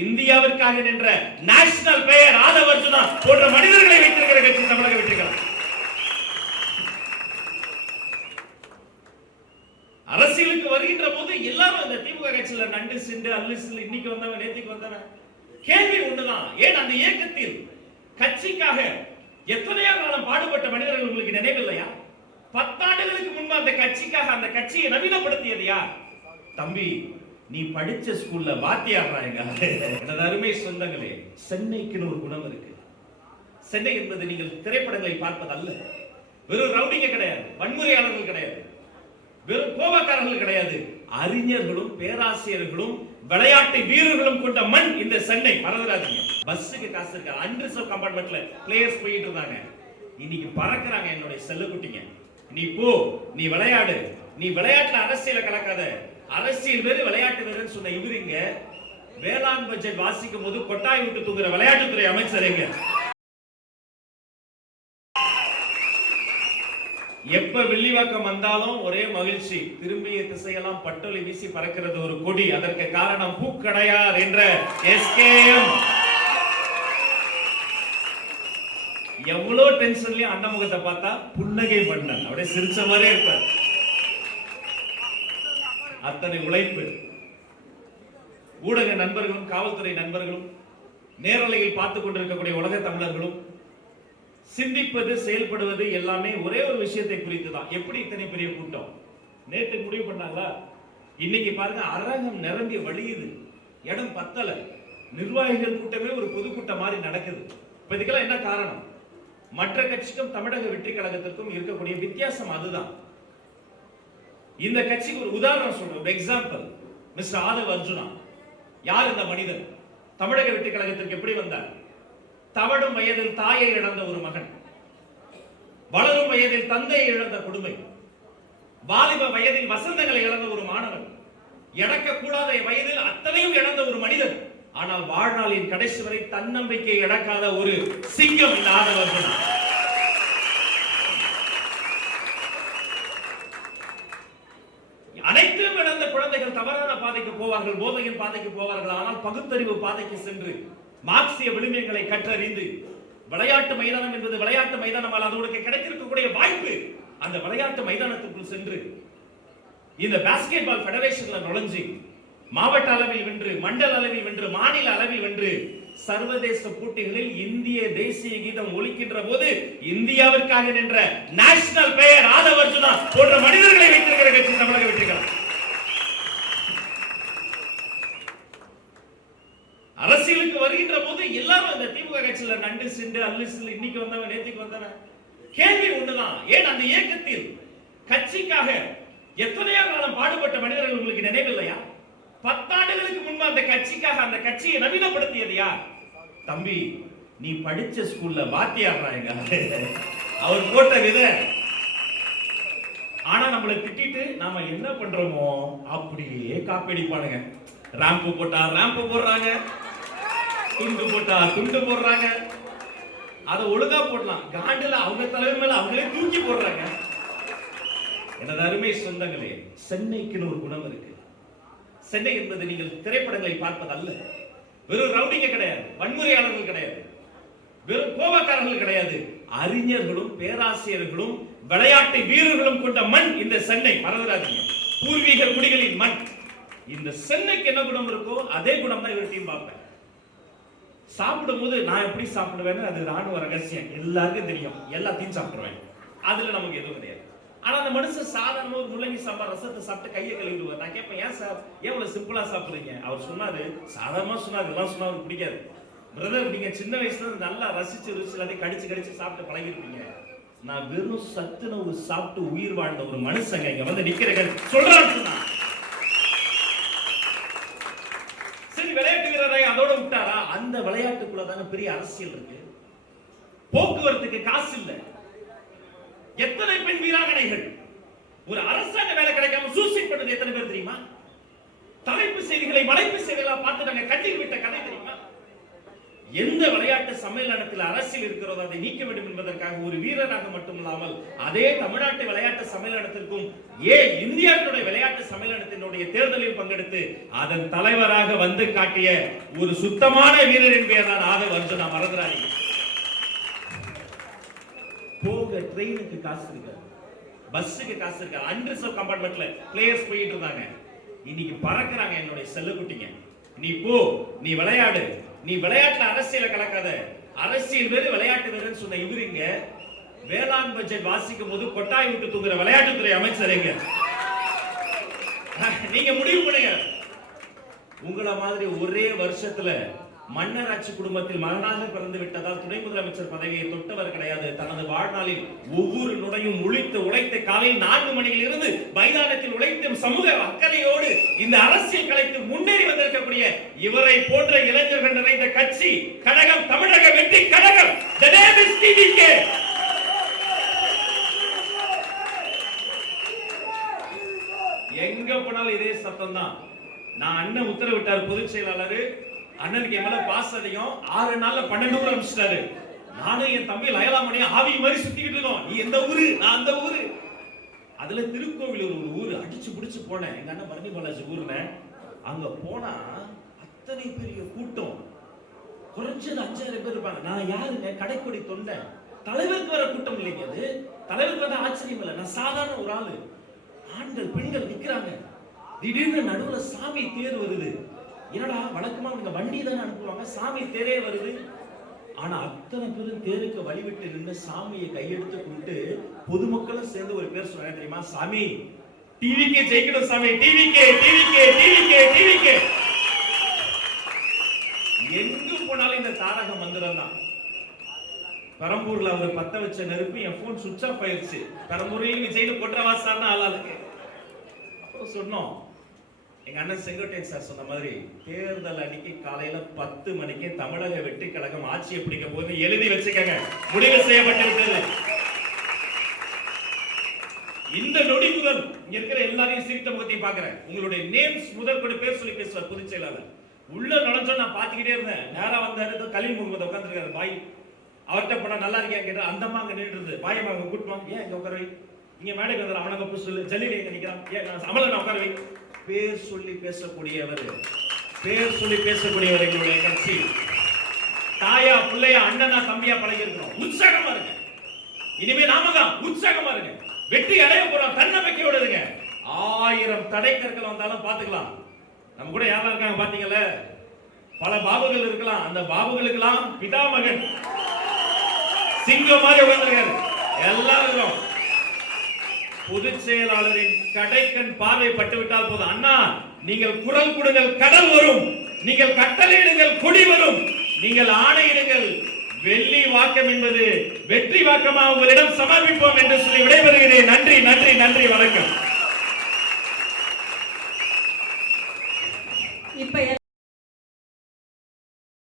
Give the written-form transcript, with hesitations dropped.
இந்தியாவிற்காக நின்ற national player Aadhav Arjuna போன்ற மனிதர்களை வைத்திருக்கிற கட்சி தமிழக வெற்றிகள். அரசியலுக்கு வருகின்ற போது எல்லாரும் அந்த திமுக கட்சியில நண்டு சிண்டு அல்லு சில்லு இன்னைக்கு வந்தவன் நேத்திக்கு வந்தவன் கேள்வி ஒன்றுதான். ஏன் அந்த இயக்கத்தில் கட்சிக்காக எத்தனையோ காலம் பாடுபட்ட மனிதர்கள் உங்களுக்கு நினைவில்லையா? 10 ஆண்டுகளுக்கு முன்பு அந்த கட்சிக்காக அந்த கட்சியை நவீனப்படுத்தியது யார்? தம்பி, நீ படிச்ச ஸ்கூல்ல வாத்தியாடுறாங்க. எனது அருமை சொந்தங்களே, சென்னைக்குன்னு ஒரு குணம் இருக்கு. சென்னை என்பது நீங்கள் திரைப்படங்களை பார்ப்பது அல்ல. வெறும் ரவுடிங்க கிடையாது, வன்முறையாளர்கள் கிடையாது, வெறும் கோபக்காரர்கள் கிடையாது, அறிஞர்களும் பேராசிரியர்களும் விளையாட்டு வீரர்களும் கொண்ட மண் இந்த சென்னை. மறந்துடாதீங்க. பஸ்ஸுக்கு காசு இருக்க அன்ரிசர்வ் கம்பார்ட்மெண்ட்ல பிளேயர்ஸ் போயிட்டு இருந்தாங்க. இன்னைக்கு பறக்குறாங்க என்னுடைய செல்லக்குட்டிங்க. நீ போ, நீ விளையாடு, நீ விளையாட்டுல அரசியல கலக்காத, அரசியல் வேறு விளையாட்டு வேறுன்னு சொன்ன இவருங்க வேளாண் பட்ஜெட் வாசிக்கும் போது கொட்டாய் விட்டு தூங்குற விளையாட்டுத்துறை அமைச்சருங்க. எப்ப வில்லிவாக்கம் வந்தாலும் ஒரே மகிழ்ச்சி. திரும்பிய திசையெல்லாம் பட்டொலி வீசி பறக்கிறது ஒரு கொடி. அதற்கு காரணம் பூக்கடையார் என்ற எஸ்கேஎம். எவ்வளவு டென்ஷன்லயும் அண்ணன் முகத்தை பார்த்தா புன்னகை பண்ணன், அப்படியே சிரிச்ச மாதிரியே இருப்பார். அத்தனை உழைப்பு. ஊடக நண்பர்களும் காவல்துறை நண்பர்களும் நேரலையில் பார்த்துக் கொண்டிருக்கக்கூடிய உலக தமிழர்களும் சிந்திப்பது செயல்படுவது எல்லாமே ஒரே ஒரு விஷயத்தை குறித்து தான். எப்படி இத்தனை பெரிய கூட்டம் நேற்று முடிவு பண்ணாங்களா? இன்னைக்கு பாருங்க, அரங்கம் நிரம்பி வழியுது, இடம் பத்தல, நிர்வாகிகள் கூட்டமே ஒரு பொதுக்கூட்டம் மாதிரி நடக்குது. இப்ப இதுக்கெல்லாம் என்ன காரணம்? மற்ற கட்சிக்கும் தமிழக வெற்றி கழகத்திற்கும் இருக்கக்கூடிய வித்தியாசம் அதுதான். இந்த கட்சிக்கு ஒரு உதாரணம் சொல்றேன், ஒரு எக்ஸாம்பிள். மிஸ்டர் ஆதவ் அர்ஜுனா யார்? இந்த மனிதன் தமிழக வெற்றி கழகத்திற்கு எப்படி வந்தார்? தவழும் வயதில் தாயை இழந்த ஒரு மகன், வளரும் வயதில் தந்தையை இழந்த கொடுமை, வாலிப வயதில் வசந்தங்களை இழந்த ஒரு மாணவன், இழக்க கூடாத வயதில் அத்தனையும் இழந்த ஒரு மனிதன். ஆனால் வாழ்நாளின் கடைசி வரை தன்னம்பிக்கை இழக்காத ஒரு சிங்கம் இந்த ஆதவ் அர்ஜுனா. அனைத்தும் இழந்த குழந்தைகள் தவறான பாதைக்கு போவார்கள், போதையின் பாதைக்கு போவார்கள். ஆனால் பகுத்தறிவு பாதைக்கு சென்று மார்க்சிய விழுமியங்களை கற்றறிந்து, விளையாட்டு மைதானம் என்பது விளையாட்டு மைதானம் அல்ல, அதோடு கிடைத்திருக்கக்கூடிய வாய்ப்பு அந்த விளையாட்டு மைதானத்திற்குள் சென்று இந்த பாஸ்கெட் பால் ஃபெடரேஷன்ல நுழைஞ்சு மாவட்ட அளவில் வென்று, மண்டல அளவில் வென்று, மாநில அளவில் வென்று, சர்வதேச போட்டிகளில் இந்திய தேசிய கீதம் ஒலிக்கின்ற போது இந்தியாவிற்காக நின்ற நேஷனல் பிளேயர் ஆதவ் அர்ஜுனா போன்ற மனிதர்களை வைத்திருக்கிற கட்சி தமிழக வெற்றிகள். அரசியலுக்கு வருகின்ற போது எல்லாரும் அந்த திமுக கட்சியில நண்டு சிண்டு அல்லு சில்லு இன்னைக்கு வந்தவன் நேத்திக்கு வந்தவன் கேள்வி ஒன்றுதான். ஏன் அந்த இயக்கத்தில் கட்சிக்காக எத்தனையோ காலம் பாடுபட்ட மனிதர்கள் உங்களுக்கு நினைவில்லையா? 10 ஆண்டுகளுக்கு முன்பு அந்த கட்சிக்காக அந்த கட்சியை நவீனப்படுத்தியது யார்? தம்பி, நீ படிச்ச ஸ்கூல்ல வாத்தியாடுறாங்க. அவர் போட்ட வித. ஆனா நம்மளை திட்டிட்டு நாம என்ன பண்றோமோ அப்படியே காப்பீடிப்பானுங்க. ராம்பு போட்டா ராம்பு போடுறாங்க, துண்டு போட்டா துண்டு போடுறாங்க. அதை ஒழுங்கா போடலாம், காண்டுல அவங்க தலைவர் மேல அவங்களே தூக்கி போடுறாங்க. எனது அருமை சொந்தங்களே, சென்னைக்குன்னு ஒரு குணம் இருக்கு. சென்னை என்பது நீங்கள் திரைப்படங்களை பார்ப்பது அல்ல. வெறும் ரவுடிங்க கிடையாது, வன்முறையாளர்கள் கிடையாது, வெறும் கோபக்காரர்கள் கிடையாது, அறிஞர்களும் பேராசிரியர்களும் விளையாட்டு வீரர்களும் கொண்ட மண் இந்த சென்னை. மறந்துடாதீங்க, பூர்வீக குடிகளின் மண். இந்த சென்னைக்கு என்ன குணம் இருக்கோ அதே குணம் தான் இவர்கிட்டையும் பார்ப்பேன். சாப்பிடும் போது நான் எப்படி சாப்பிடுவேன்னு அது ராணுவ ரகசியம், எல்லாருக்கும் தெரியும். எல்லாத்தையும் சாப்பிடுவேன், அதுல நமக்கு எதுவும் கிடையாது. ஆனா அந்த மனுஷன் சாதாரண ஒரு முள்ளங்கி சாம்பார் ரசத்தை சாப்பிட்டு கையை கழுவிடுவார். நான் கேட்பேன், ஏன் சார் ஏன் இவ்வளவு சிம்பிளா சாப்பிடுறீங்க? அவர் சொன்னாரு, சாதாரணமா சொன்னாரு, இதெல்லாம் சொன்னா அவருக்கு பிடிக்காது. பிரதர், நீங்க சின்ன வயசுல நல்லா ரசிச்சு ருசி அதை கடிச்சு கடிச்சு சாப்பிட்டு பழகிருப்பீங்க. நான் வெறும் சத்துணவு சாப்பிட்டு உயிர் வாழ்ந்த ஒரு மனுஷங்க இங்க வந்து நிக்கிறேன் சொல்றான்னு. சரி, விளையாட்டு வீரரை அதோட விட்டாரா? அந்த விளையாட்டுக்குள்ளதான பெரிய அரசியல் இருக்கு. போக்குவரத்துக்கு காசு இல்ல. எத்தனை பெண் வீராங்கனைகள் ஒரு அரசாங்க வேலை கிடைக்காம சூசைட் பண்ணது எத்தனை பேர் தெரியுமா? தலைப்பு செய்திகளை மலைப்பு செய்திகளா பார்த்து நாங்க கண்ணீர் விட்ட கதை தெரியுமா? எந்த விளையாட்டு சம்மேளனத்தில் அரசியல் இருக்கிறதோ அதை நீக்க வேண்டும் என்பதற்காக ஒரு வீரராக மட்டுமில்லாமல் அதே தமிழ்நாட்டு விளையாட்டு சம்மேளனத்திற்கும் இந்தியாவுடைய விளையாட்டு சம்மேளனத்தினுடைய தேர்தலில் பங்கெடுத்து அதன் தலைவராக வந்து காட்டிய ஒரு சுத்தமான வீரர் என்பவர் தான் ஆதவ் அர்ஜுனா. மறந்துடாதீங்க. போக ட்ரெயினுக்கு காசு இருக்கு, பஸ்ஸுக்கு காசு இருக்கு, அன்ரிசர்வ் கம்பார்ட்மெண்ட்ல பிளேயர்ஸ் போயிட்டு இருந்தாங்க. இன்னைக்கு பறக்குறாங்க என்னுடைய செல்லக்குட்டிங்க. நீ போ, நீ விளையாடு, நீ விளையாட்டுல அரசியல கலக்காத, அரசியல் வேறு விளையாட்டு வேறுன்னு சொன்ன இவருங்க வேளாண் பட்ஜெட் வாசிக்கும் போது கொட்டாய் விட்டு தூங்குற விளையாட்டுத்துறை அமைச்சருங்க. நீங்க முடிவு பண்ணுங்க. உங்களை மாதிரி ஒரே வருஷத்துல மன்னராட்சி குடும்பத்தில் மகனாக பிறந்து விட்டதால் துணை முதலமைச்சர் பதவியை தொட்டவர் கிடையாது. தனது வாழ்நாளில் ஒவ்வொரு நுடையும் உழைத்த காலையில் 4 மணியில் இருந்து மைதானத்தில் உழைத்தும் சமூக அக்கறையோடு இந்த அரசியல் களத்தில் முன்னேறி வந்திருக்கக்கூடிய இவரை போன்ற இளைஞர்கள் நிறைந்த கட்சி கழகம், தமிழக வெற்றி கழகம். The name is TVK. எங்க போனாலும் இதே சத்தம் தான். நான் அண்ணன் உத்தரவிட்டார் பொதுச் செயலாளர், அண்ணனுக்கு என் மேல பாஸ் அதிகம், 6 நாள்ல 12 ஊர் அனுப்பிச்சிட்டாரு. நானும் என் தம்பி லயலாமணி ஆவி மாதிரி சுத்திக்கிட்டு இருக்கோம். நீ எந்த ஊரு, நான் அந்த ஊரு. அதுல திருக்கோவிலூர் ஒரு ஊரு அடிச்சு புடிச்சு போனேன். எங்க அண்ணன் பரணி பாலாஜி ஊர்ல. அங்க போனா அத்தனை பெரிய கூட்டம், குறைஞ்சது 5,000 பேர் இருப்பாங்க. நான் யாருங்க? கடைக்கொடி தொண்டை. தலைவருக்கு வர கூட்டம் இல்லைங்க அது. தலைவருக்கு வர ஆச்சரியம் இல்லை. நான் சாதாரண ஒரு ஆளு. ஆண்கள் பெண்கள் நிக்கிறாங்க. திடீர்னு நடுவுல சாமி தேர் வருது. என்னடா வழக்கமா அவங்க வண்டி தானே அனுப்புவாங்க, சாமி தேரே வருது. ஆனா அத்தனை பேரும் தேருக்கு வழிவிட்டு நின்று சாமியை கையெடுத்து கொண்டு பொதுமக்களும் சேர்ந்து ஒரு பேர் சொன்னாங்க தெரியுமா? சாமி டிவிக்கே ஜெயிக்கணும், சாமி டிவிக்கே டிவிக்கே டிவிக்கே டிவிக்கே. எங்கு போனாலும் இந்த தாரக மந்திரம் தான். பெரம்பூர்ல அவர் பத்த வச்ச நெருப்பு என் போன் சுவிட்ச் ஆஃப் ஆயிருச்சு. பெரம்பூர்லயும் விஜய்னு கொற்றவாசான்னு ஆளாளுக்கு. அப்புறம் சொன்னோம், எங்க அண்ணன் செங்கோட்டையன் சார் சொன்ன மாதிரி தேர்தல் அன்னைக்கு காலையில 10 மணிக்கு தமிழக வெற்றி கழகம் ஆட்சியை பிடிக்க போது எழுதி வச்சுக்கங்க, முடிவு செய்யப்பட்டிருக்கிறது. இந்த நொடி முதல் இங்க இருக்கிற எல்லாரையும் சிரித்த முகத்தையும் பாக்குறேன். உங்களுடைய நேம்ஸ் முதல் கூட பேர் சொல்லி பேசுவார் பொதுச் செயலாளர். உள்ள நுழைஞ்சோம், நான் பாத்துக்கிட்டே இருந்தேன். நேரா வந்தாரு கலீல் முகமது உட்காந்துருக்காரு. பாய் அவர்கிட்ட போனா நல்லா இருக்கியா கேட்டா அந்தம்மா அங்க நின்று இருந்து பாயம்மா அங்க கூட்டுவாங்க. ஏன் இங்க உட்கார வை, இங்க மேடைக்கு வந்து அவனை கப்பு சொல்லு, ஜல்லியை எங்க நிக்கிறான், ஏன் அமலன் உட்கார வை. பேர் சொல்லி பேசக்கூடியவர், பேர் சொல்லி பேசக்கூடியவர் எங்களுடைய கட்சி. தாயா பிள்ளையா அண்ணனா தம்பியா பழகி இருக்கிறோம். உற்சாகமா இருங்க. இனிமே நாம தான் உற்சாகமா இருங்க. வெற்றி அடைய போறோம். தன்னம்பிக்கையோட இருங்க. 1000 தடைக்கற்கள் வந்தாலும் பாத்துக்கலாம். நம்ம கூட யாரா இருக்காங்க பாத்தீங்கல்ல, பல பாபுகள் இருக்கலாம். அந்த பாபுகளுக்கெல்லாம் பிதாமகன் சிங்கம் மாதிரி உட்கார்ந்திருக்காரு. எல்லாரும் பொதுச் செயலாளரின் கடைக்கண் பார்வை பட்டுவிட்டால் போதும். அண்ணா நீங்கள் குரல் கொடுங்கள், கடல் வரும். நீங்கள் கட்டளையிடுங்கள், கொடி வரும். நீங்கள் ஆணையிடுங்கள், வெள்ளி வாக்கம் என்பது வெற்றி வாக்கமாக உங்களிடம் சமர்ப்பிப்போம் என்று சொல்லி விடைபெறுகிறேன். நன்றி நன்றி நன்றி, வணக்கம்.